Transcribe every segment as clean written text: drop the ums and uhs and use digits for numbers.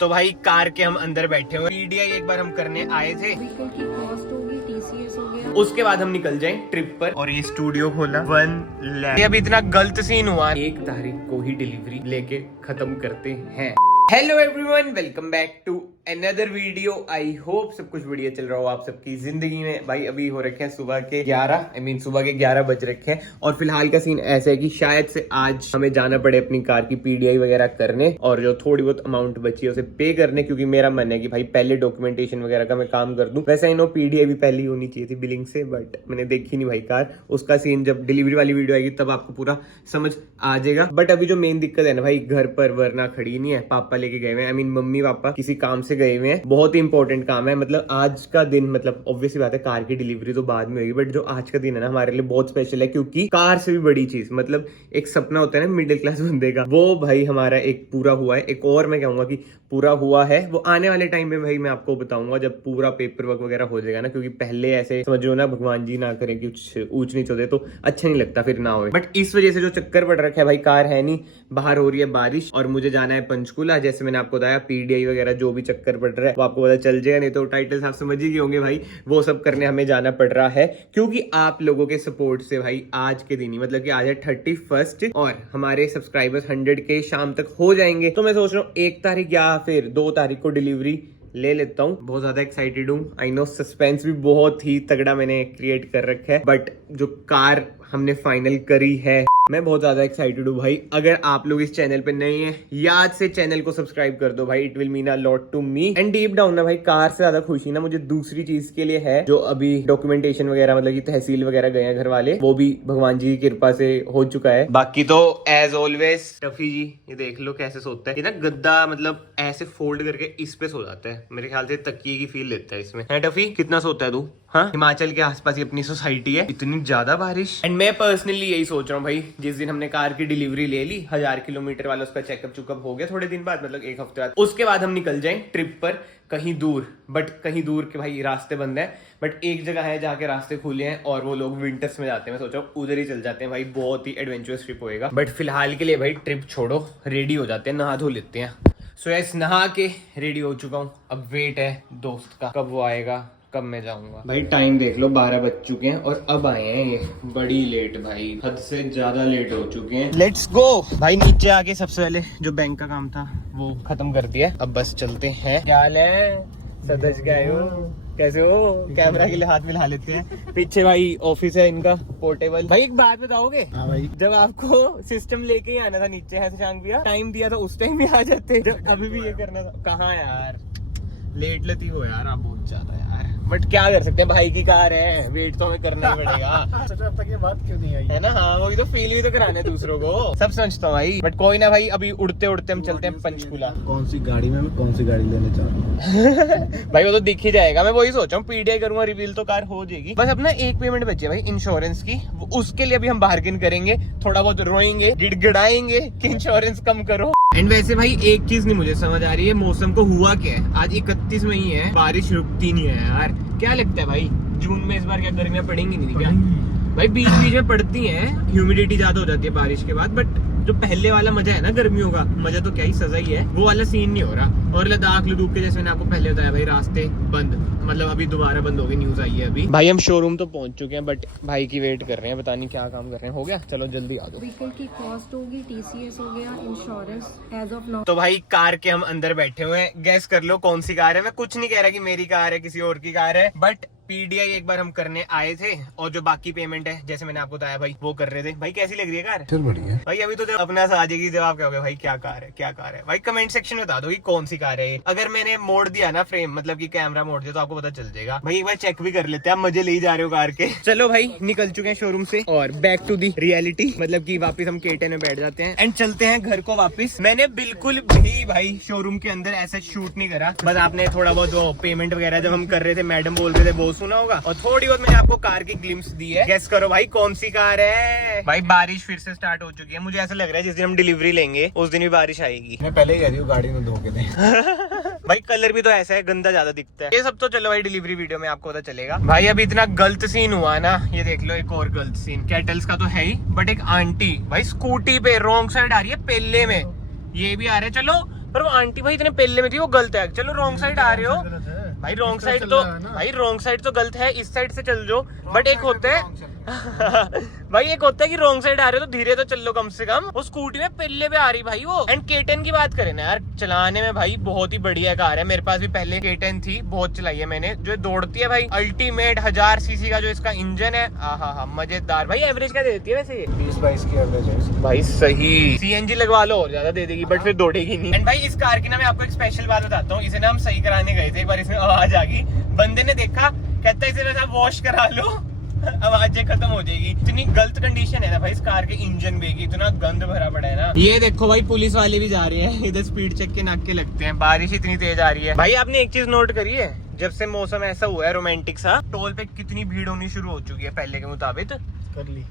तो भाई कार के हम अंदर बैठे हुए, पीडीआई एक बार हम करने आए थे, व्हीकल की कॉस्ट होगी, टीसीएस हो गया। उसके बाद हम निकल जाएं ट्रिप पर। और ये स्टूडियो खोला 1 लाख। अभी इतना गलत सीन हुआ, 1 तारीख को ही डिलीवरी लेके खत्म करते हैं। Hello everyone, welcome back to another video. I hope सब कुछ बढ़िया चल रहा हो आप सबकी जिंदगी में। भाई अभी हो रखे हैं सुबह के 11 सुबह के 11 बज रखे हैं। और फिलहाल का सीन ऐसा है कि शायद से आज हमें जाना पड़े अपनी कार की पीडीआई वगैरह करने, और जो थोड़ी बहुत अमाउंट बची है उसे पे करने, क्योंकि मेरा मन है कि भाई पहले डॉक्यूमेंटेशन वगैरह का मैं काम कर दूं। वैसे नो पीडीआई भी पहले ही होनी चाहिए थी बिलिंग से, बट मैंने देखी नहीं भाई कार। उसका सीन जब डिलीवरी वाली वीडियो आएगी तब आपको पूरा समझ आ जाएगा। बट अभी जो मेन दिक्कत है ना भाई, घर पर वरना खड़ी नहीं है, पापा लेके गए हुए हैं। मम्मी पापा किसी काम से गए हुए हैं, बहुत ही इंपॉर्टेंट काम है। मतलब आज का दिन, मतलब ऑब्वियसली बात है कार की डिलीवरी तो बाद में होगी, बट जो आज का दिन है ना हमारे लिए बहुत स्पेशल है, क्योंकि कार से भी बड़ी चीज, मतलब एक सपना होता है ना मिडिल क्लास बंदे का, वो भाई हमारा एक पूरा हुआ है। एक और मैं कहूंगा कि पूरा हुआ है, वो आने वाले टाइम में भाई मैं आपको बताऊंगा जब पूरा पेपर वर्क वगैरह हो जाएगा ना। क्योंकि पहले ऐसे समझो ना, भगवान जी ना करें कुछ ऊंच नीच होते तो अच्छा नहीं लगता, फिर ना हो। बट इस वजह से जो चक्कर पड़ रखा है भाई, कार है नहीं, बाहर हो रही है बारिश, और मुझे जाना है पंचकुला। जैसे मैंने आपको बताया पीडीआई वगैरह जो भी चक्कर पड़ रहा है वो आपको पता चल जाएगा, नहीं तो टाइटल आप समझ ही गए होंगे भाई। वो सब करने हमें जाना पड़ रहा है, क्योंकि आप लोगों के सपोर्ट से भाई आज के दिन ही, मतलब कि आज है 31 और हमारे सब्सक्राइबर्स 100 के शाम तक हो जाएंगे। तो मैं सोच रहा हूँ 1 तारीख या फिर 2 तारीख को डिलीवरी ले लेता हूँ। बहुत ज्यादा एक्साइटेड हूँ। आई नो सस्पेंस भी बहुत ही तगड़ा मैंने क्रिएट कर रखा है, बट जो कार हमने फाइनल करी है, मैं बहुत ज्यादा एक्साइटेड हूँ भाई। अगर आप लोग इस चैनल पे नए हैं, याद से चैनल को सब्सक्राइब कर दो भाई, it will mean a lot to me. And deep down ना भाई, कार से ज्यादा खुशी ना मुझे दूसरी चीज के लिए है, जो अभी डॉक्यूमेंटेशन वगैरह, मतलब कि तहसील वगैरह गए हैं घर वाले, वो भी भगवान जी की कृपा से हो चुका है। बाकी तो एज ऑलवेज टफी जी, ये देख लो कैसे सोता है। ये ना गद्दा मतलब ऐसे फोल्ड करके इस पे सो जाता है, मेरे ख्याल से तकिए की फील लेता है इसमें। है टफी, कितना सोता है तू? हाँ, हिमाचल के आसपास ही अपनी सोसाइटी है, इतनी ज्यादा बारिश। एंड मैं पर्सनली यही सोच रहा हूँ भाई, जिस दिन हमने कार की डिलीवरी ले ली, 1000 किलोमीटर वाला उसका चेकअप चुकअप हो गया थोड़े दिन बाद, मतलब 1 हफ्ते बाद, उसके बाद हम निकल जाएं ट्रिप पर कहीं दूर। बट कहीं दूर के भाई रास्ते बंद है, बट एक जगह है जहाँ के रास्ते खुले हैं और वो लोग विंटर्स में जाते हैं। मैं सोचा उधर ही चल जाते हैं भाई, बहुत ही एडवेंचरस ट्रिप होएगा। बट फिलहाल के लिए भाई ट्रिप छोड़ो, रेडी हो जाते हैं, नहा धो लेते हैं। सो यस, नहा के रेडी हो चुका हूँ। अब वेट है दोस्त का, कब वो आएगा, कब मैं जाऊंगा। भाई टाइम देख लो, 12 बज चुके हैं और अब आए हैं ये बड़ी लेट, भाई हद से ज्यादा लेट हो चुके हैं। लेट्स गो भाई, नीचे आके सबसे पहले जो बैंक का काम था वो खत्म कर दिया, अब बस चलते हैं। क्या हाल है, सदज गए हो, कैसे हो? कैमरा के लिए हाथ मिला लेते हैं। पीछे भाई ऑफिस है इनका पोर्टेबल। भाई एक बात बताओगे? हाँ भाई, जब आपको सिस्टम लेके ही आना था नीचे, है शशांक भैया, टाइम दिया था उस टाइम भी आ जाते, अभी भी ये करना था। कहाँ यार, लेट लती हो यार आप बहुत ज्यादा यार। बट क्या कर सकते हैं, भाई की कार है, वेट तो हमें करना ही पड़ेगा। अब तक ये बात क्यों नहीं आई है ना? हाँ, वही तो फील भी तो कराने दूसरों को, सब समझता हूँ भाई। बट कोई ना भाई, अभी उड़ते उड़ते हम चलते हैं पंचकूला। कौन सी गाड़ी में, मैं कौन सी गाड़ी लेने जा रहा हूँ भाई वो तो दिख ही जाएगा। मैं वही सोचा हूँ पीडीआई करूंगा, रिवील तो कार हो जाएगी। बस अपना एक पेमेंट बची है भाई इंश्योरेंस की, उसके लिए अभी हम बार्गेन करेंगे, थोड़ा बहुत रोएंगे, गिड़गिड़ाएंगे कि इंश्योरेंस कम करो। एंड वैसे भाई एक चीज नहीं मुझे समझ आ रही है, मौसम को हुआ क्या है, आज 31 मई है, बारिश रुकती नहीं है यार। क्या लगता है भाई, जून में इस बार क्या गर्मियां पड़ेंगी नहीं क्या? भाई बीच बीच में पड़ती हैं, ह्यूमिडिटी ज्यादा हो जाती है बारिश के बाद, बट जो पहले वाला मजा है ना गर्मियों का, मजा तो क्या ही सजा ही है, वो वाला सीन नहीं हो रहा। और लद्दाख लद्दूख के, जैसे मैंने आपको पहले बताया भाई, रास्ते बंद, मतलब अभी दोबारा बंद हो गई, न्यूज आई है अभी। भाई हम शोरूम तो पहुंच चुके हैं, बट भाई की वेट कर रहे हैं, पता नहीं क्या काम कर रहे हैं। हो गया, चलो जल्दी आ जाओ। व्हीकल की कॉस्ट होगी, टीसीएस हो गया, इंश्योरेंस एज ऑफ नाउ। तो भाई कार के हम अंदर बैठे हुए हैं, गैस कर लो कौन सी कार है। मैं कुछ नहीं कह रहा कि मेरी कार है, किसी और की कार है, बट पीडीआई एक बार हम करने आए थे, और जो बाकी पेमेंट है जैसे मैंने आपको बताया भाई, वो कर रहे थे। भाई कैसी लग रही है कार? चल बढ़िया भाई अभी तो जब अपना सा आ जाएगी, जब आप कहोगे भाई क्या कार है, क्या कार है, भाई कमेंट सेक्शन में बता दो कि कौन सी कार है ये। अगर मैंने मोड़ दिया ना फ्रेम, मतलब कि कैमरा मोड़ दिया, तो आपको पता चल जाएगा। भाई एक बार चेक भी कर लेते हैं, आप मजे ले ही जा रहे हो कार के। चलो भाई निकल चुके हैं शोरूम से, और बैक टू दी रियलिटी, मतलब कि वापस हम K10 में बैठ जाते हैं एंड चलते हैं घर को वापस। मैंने बिल्कुल भी भाई शोरूम के अंदर ऐसा शूट नहीं करा, बस आपने थोड़ा बहुत वो पेमेंट वगैरह जब हम कर रहे थे, मैडम बोल रहे थे, वो सुना होगा, और थोड़ी बहुत मैंने आपको कार की ग्लिम्स दी है। गेस करो भाई कौन सी कार है? भाई बारिश फिर से स्टार्ट हो चुकी है, मुझे ऐसा लग रहा है जिस दिन हम डिलीवरी लेंगे उस दिन भी बारिश आएगी। मैं पहले ही कह रही हूँ गाड़ी में धो के दे। भाई कलर भी तो ऐसा है, गंदा ज्यादा दिखता है। ये सब तो चलो भाई डिलीवरी वीडियो में आपको पता चलेगा। भाई अभी इतना गलत सीन हुआ ना, ये देख लो एक और गलत सीन। कैटल्स का तो है ही, बट एक आंटी भाई स्कूटी पे रॉन्ग साइड आ रही है, पेले में ये भी आ रहे। चलो पर वो आंटी भाई इतने पहले में थी, वो गलत है। चलो रॉन्ग साइड आ रहे हो भाई, रॉन्ग साइड तो रॉन्ग साइड तो गलत है, इस साइड से चल जाओ। बट एक होता है भाई, एक होता है कि रॉन्ग साइड आ रहे हो तो धीरे तो चल लो कम से कम। वो स्कूटी में पहले पे आ रही भाई वो। एंड K10 की बात करें ना यार, चलाने में भाई बहुत ही बढ़िया कार है। मेरे पास भी पहले K10 थी, बहुत चलाई है मैंने। जो दौड़ती है भाई अल्टीमेट 1000 सीसी का जो इसका इंजन है, आहा मजेदार। भाई एवरेज क्या देती है वैसे? 20-22 की एवरेज है भाई सही। CNG लगवा लो और ज्यादा दे देगी, बट फिर दौड़ेगी नहीं। एंड भाई इस कार की ना मैं आपको एक स्पेशल बात बताता हूँ। इसे ना हम सही कराने गए थे एक बार, इसमें आवाज आ गई। बंदे ने देखा, कहता है इसे बस आप वॉश करा लो, आवाजें खत्म हो जाएगी। इतनी गलत कंडीशन है ना भाई इस कार के इंजन में की, इतना गंद भरा पड़ा है ना। ये देखो भाई पुलिस वाले भी जा रहे हैं इधर, स्पीड चेक के नाके लगते हैं। बारिश इतनी तेज आ रही है भाई। आपने एक चीज नोट करी है, जब से मौसम ऐसा हुआ है रोमांटिक सा, टोल पे कितनी भीड़ होनी शुरू हो चुकी है पहले के मुताबिक। कर ली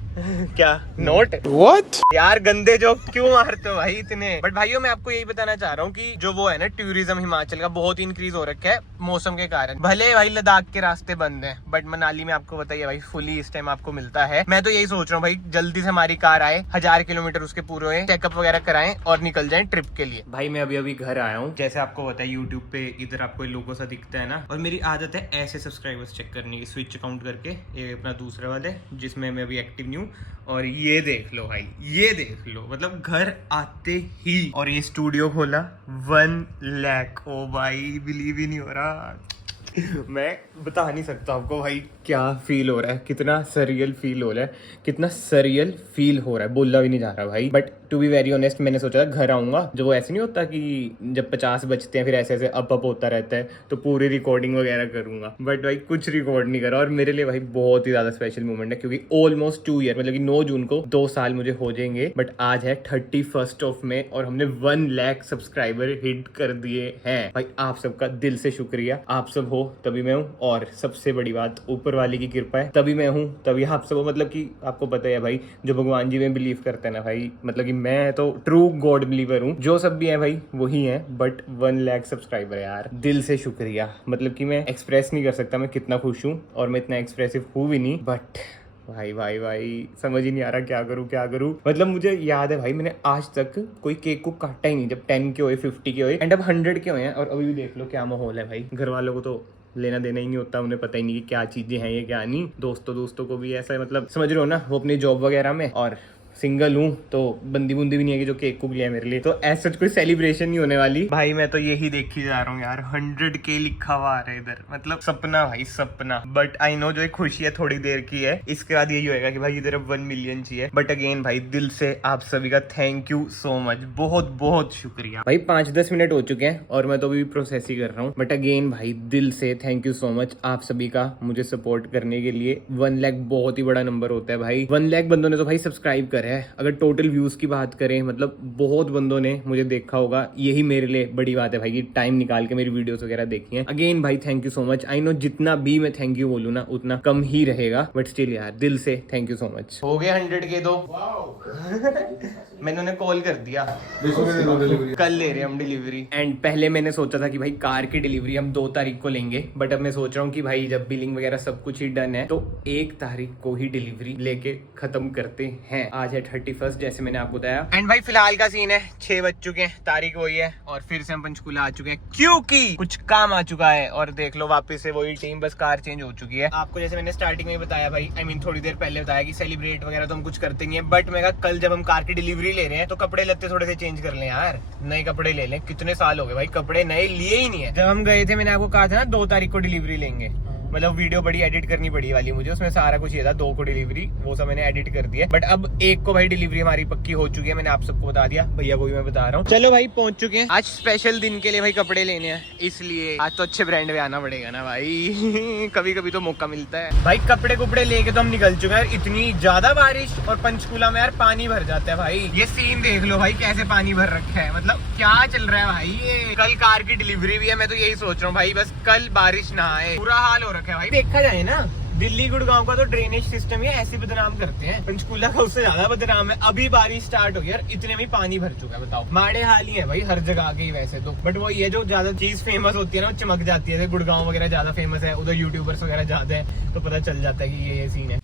क्या नोट? व्हाट यार, गंदे जोक क्यों मारते हो भाई इतने? बट भाइयों मैं आपको यही बताना चाह रहा हूँ कि जो वो है ना टूरिज्म हिमाचल का बहुत इंक्रीज हो रखा है मौसम के कारण। भले भाई लद्दाख के रास्ते बंद हैं, बट मनाली में आपको बताइए भाई फुली इस टाइम आपको मिलता है। मैं तो यही सोच रहा हूँ भाई जल्दी से हमारी कार आए, 1000 किलोमीटर उसके पूरे चेकअप वगैरह कराएं और निकल जाएं ट्रिप के लिए। भाई मैं अभी घर आया हूँ, जैसे आपको पता है यूट्यूब पे इधर आपको लोगो सा दिखता है ना, और मेरी आदत है ऐसे सब्सक्राइबर्स चेक करने की, स्विच अकाउंट करके। ये अपना दूसरा वाला है जिसमें मैं अभी एक्टिव नहीं हूँ। और ये देख लो भाई, ये देख लो, मतलब घर आते ही और ये स्टूडियो खोला 1 लाख। ओ भाई बिलीव ही नहीं हो रहा। मैं बता नहीं सकता आपको भाई क्या फील हो रहा है, कितना सरियल फील हो रहा है, कितना सरियल फील हो रहा है, बोला भी नहीं जा रहा भाई। But to be very honest, मैंने सोचा घर आऊंगा, जो वो ऐसे नहीं होता कि जब 50 बजते हैं फिर ऐसे ऐसे अप होता रहता है, तो पूरी रिकॉर्डिंग वगैरह करूंगा। बट भाई कुछ रिकॉर्ड नहीं करा। और मेरे लिए भाई बहुत ही ज्यादा स्पेशल मोमेंट है, क्योंकि ऑलमोस्ट 2 ईयर, मतलब कि 9 जून को 2 साल मुझे हो जाएंगे। बट आज है 31 मई और हमने 1 लाख सब्सक्राइबर हिट कर दिए हैं भाई। आप सबका दिल से शुक्रिया। आप सब हो तभी मैं हूँ, और सबसे बड़ी बात ऊपर वाले की कृपा है, तभी मैं हूँ तभी आप सब हो। मतलब कि आपको पता है भाई, जो भगवान जी में बिलीव करते हैं ना भाई, मतलब कि मैं तो ट्रू गॉड बिलीवर हूँ। जो सब भी है भाई वही है, बट 1 लाख सब्सक्राइबर यार, दिल से शुक्रिया। मतलब कि मैं एक्सप्रेस नहीं कर सकता मैं कितना खुश हूँ, और मैं इतना एक्सप्रेसिव हूँ भी नहीं। बट भाई भाई भाई समझ ही नहीं आ रहा क्या करूँ। मतलब मुझे याद है भाई, मैंने आज तक कोई केक को काटा ही नहीं, जब 10 के हुए, 50 के हुए, एंड अब 100 के हुए हैं। और अभी भी देख लो क्या माहौल है भाई। घर वालों को तो लेना देना ही नहीं होता, उन्हें पता ही नहीं कि क्या चीजें हैं ये क्या नहीं। दोस्तों को भी ऐसा, मतलब समझ रहे हो ना, वो अपनी जॉब वगैरह में, और सिंगल हूँ तो बंदी बुंदी भी नहीं है कि जो केक कुक लिया मेरे लिए। तो ऐसा कोई सेलिब्रेशन नहीं होने वाली भाई। मैं तो यही देखी जा रहा हूँ यार, 100K लिखा हुआ आ रहा है इधर, मतलब सपना भाई सपना। बट आई नो जो एक खुशी है थोड़ी देर की है, इसके बाद यही होएगा कि भाई इधर अब 1 मिलियन चाहिए। बट अगेन भाई दिल से आप सभी का थैंक यू सो मच, बहुत बहुत शुक्रिया भाई। 5-10 मिनट हो चुके हैं और मैं तो अभी प्रोसेस ही कर रहा हूँ। बट अगेन भाई दिल से थैंक यू सो मच आप सभी का मुझे सपोर्ट करने के लिए। 1 लाख बहुत ही बड़ा नंबर होता है भाई। 1 लाख बंदों ने तो भाई सब्सक्राइब करा है। अगर टोटल व्यूज की बात करें, मतलब बहुत बंदों ने मुझे देखा होगा, यही मेरे लिए बड़ी बात है भाई कि टाइम निकाल के मेरी वीडियोस वगैरह देखी हैं। अगेन भाई thank you so much. I know जितना भी मैं थैंक यू बोलूँ ना उतना कम ही रहेगा, बट स्टिल यार दिल से थैंक यू सो मच। हो गए 100K तो मैंने उन्हें कॉल कर दिया, कल ले रहे हम डिलीवरी। एंड पहले मैंने सोचा था कि भाई कार की डिलीवरी हम 2 तारीख को लेंगे, बट अब मैं सोच रहा हूँ कि भाई जब बिलिंग वगैरह सब कुछ ही डन है तो 1 तारीख को ही डिलीवरी लेके खत्म करते हैं। आज है 31 जैसे मैंने आपको बताया। एंड भाई फिलहाल का सीन है 6 बज चुके हैं, तारीख वही है, और फिर से हम पंचकूला आ चुके हैं क्योंकि कुछ काम आ चुका है। और देख लो वापस से वही टीम, बस कार चेंज हो चुकी है। आपको जैसे मैंने स्टार्टिंग में बताया भाई, आई मीन थोड़ी देर पहले बताया कि सेलिब्रेट वगैरह तो हम कुछ करते नहीं है, बट मैं कल जब हम कार की डिलीवरी ले रहे हैं तो कपड़े लत्ते थोड़े से चेंज कर लें यार, नए कपड़े ले लें। कितने साल हो गए भाई कपड़े नए लिए ही नहीं है। जब हम गए थे मैंने आपको कहा था ना 2 तारीख को डिलीवरी लेंगे, मतलब वीडियो बड़ी एडिट करनी पड़ी वाली मुझे, उसमें सारा कुछ ये था 2 को डिलीवरी, वो सब मैंने एडिट कर दिया। बट अब 1 को भाई डिलीवरी हमारी पक्की हो चुकी है, मैंने आप सबको बता दिया, भैया को भी मैं बता रहा हूँ। चलो भाई पहुंच चुके हैं। आज स्पेशल दिन के लिए भाई कपड़े लेने हैं, इसलिए आज तो अच्छे ब्रांड में आना पड़ेगा ना भाई कभी कभी तो मौका मिलता है भाई। कपड़े कुपड़े लेके तो हम निकल चुके हैं। इतनी ज्यादा बारिश और पंचकूला में यार पानी भर जाता है भाई। ये सीन देख लो भाई कैसे पानी भर रखा है, मतलब क्या चल रहा है भाई। ये कल कार की डिलीवरी भी है, मैं तो यही सोच रहा हूँ भाई बस कल बारिश ना आए, बुरा हाल हो रखा है भाई। देखा जाए ना दिल्ली गुड़गांव का तो ड्रेनेज सिस्टम ही ऐसे बदनाम करते हैं, पंचकूला का उससे ज्यादा बदनाम है। अभी बारिश स्टार्ट हो गई यार, इतने में पानी भर चुका है, बताओ। माड़े हाल ही है भाई हर जगह के ही वैसे तो, बट वो ये जो ज्यादा चीज फेमस होती है ना वो चमक जाती है। गुड़गांव वगैरह ज्यादा फेमस है, उधर यूट्यूबर्स वगैरह ज्यादा है, तो पता चल जाता है कि ये सीन है।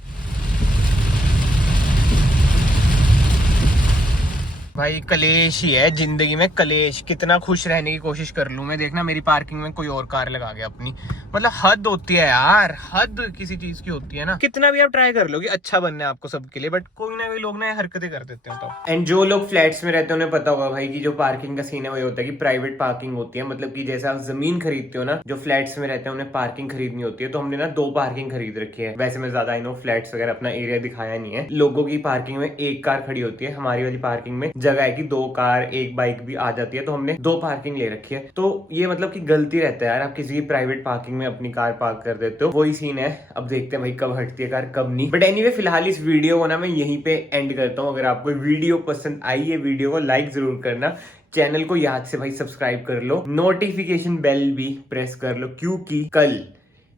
भाई कलेश ही है जिंदगी में, कलेश। कितना खुश रहने की कोशिश कर लूं मैं, देखना मेरी पार्किंग में कोई और कार लगा गया अपनी। मतलब हद होती है यार, हद किसी चीज की होती है ना। कितना भी आप ट्राई कर लो कि अच्छा बनना है आपको सबके लिए, बट कोई ना कोई लोग ना हरकतें कर देते हैं। तो एंड जो लोग फ्लैट्स में रहते हैं उन्हें पता होगा भाई कि जो पार्किंग का सीन है वो होता है कि प्राइवेट पार्किंग होती है। मतलब कि जैसे आप जमीन खरीदते हो ना, जो फ्लैट्स में रहते हैं उन्हें पार्किंग खरीदनी होती है। तो हमने ना 2 पार्किंग खरीद रखी है। वैसे मैं ज्यादा नो फ्लैट्स वगैरह अपना एरिया दिखाया नहीं है। लोगों की पार्किंग में 1 कार खड़ी होती है, हमारी वाली पार्किंग में जगह है कि 2 कार 1 बाइक भी आ जाती है। तो हमने 2 पार्किंग ले रखी है। तो ये मतलब कि गलती रहता है यार, आप किसी की प्राइवेट पार्किंग में अपनी कार पार्क कर देते हो। वही सीन है, अब देखते हैं भाई कब हटती है कार कब नहीं। बट एनीवे फिलहाल इस वीडियो को ना मैं यहीं पे एंड करता हूँ। अगर आपको वीडियो पसंद आई है, वीडियो को लाइक जरूर करना, चैनल को याद से भाई सब्सक्राइब कर लो, नोटिफिकेशन बेल भी प्रेस कर लो, क्योंकि कल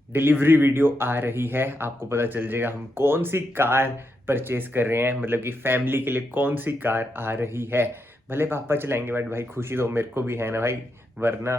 डिलीवरी वीडियो आ रही है। आपको पता चल जाएगा हम कौन सी कार परचेज कर रहे हैं, मतलब कि फैमिली के लिए कौन सी कार आ रही है। भले पापा चलाएंगे बट भाई खुशी तो मेरे को भी है ना भाई, वरना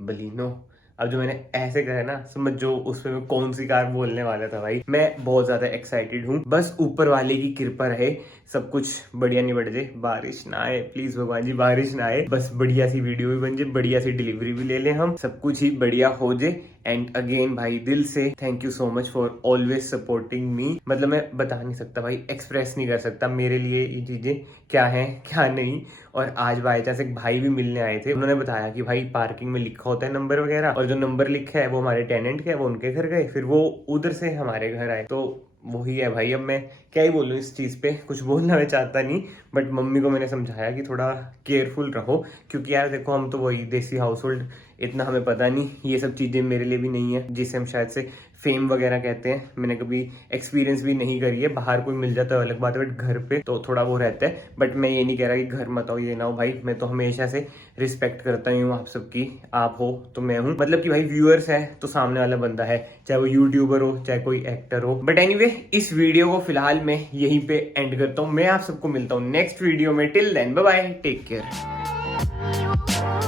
बलिनो। अब जो मैंने ऐसे कहा ना, समझ जो उसमें मैं कौन सी कार बोलने वाला था भाई। मैं बहुत ज्यादा एक्साइटेड हूँ, बस ऊपर वाले की कृपा रहे, सब कुछ बढ़िया निबट जाए, बारिश ना आए प्लीज भगवान जी, बारिश ना आए, बस बढ़िया सी वीडियो भी बन जाए, बढ़िया सी डिलीवरी भी ले लें हम, सब कुछ ही बढ़िया हो जाए। एंड अगेन भाई दिल से thank you so much for always supporting me. मतलब मैं बता नहीं सकता भाई, एक्सप्रेस नहीं कर सकता मेरे लिए ये चीजें क्या है क्या नहीं। और आज बाई चांस एक भाई भी मिलने आए थे, उन्होंने बताया कि भाई पार्किंग में लिखा होता है नंबर वगैरह, और जो नंबर लिखा है वो हमारे टेनेंट के है, वो उनके घर गए, फिर वो उधर से हमारे घर आए। तो वही है भाई, अब मैं क्या ही बोलूँ इस चीज़ पे, कुछ बोलना मैं चाहता नहीं। बट मम्मी को मैंने समझाया कि थोड़ा केयरफुल रहो, क्योंकि यार देखो हम तो वही देसी हाउस होल्ड, इतना हमें पता नहीं, ये सब चीज़ें मेरे लिए भी नहीं है जिसे हम शायद से फेम वगैरह कहते हैं। मैंने कभी एक्सपीरियंस भी नहीं करी है, बाहर कोई मिल जाता है अलग बात है, बट घर पे तो थोड़ा वो रहता है। बट मैं ये नहीं कह रहा कि घर मत आओ ये ना हो भाई, मैं तो हमेशा से रिस्पेक्ट करता हूँ आप सबकी, आप हो तो मैं हूँ। मतलब कि भाई व्यूअर्स है तो सामने वाला बंदा है, चाहे वो यूट्यूबर हो चाहे कोई एक्टर हो। बट एनीवे इस वीडियो को फिलहाल मैं यहीं पे एंड करता हूँ। मैं आप सबको मिलता हूँ नेक्स्ट वीडियो में। Till then bye bye, take care.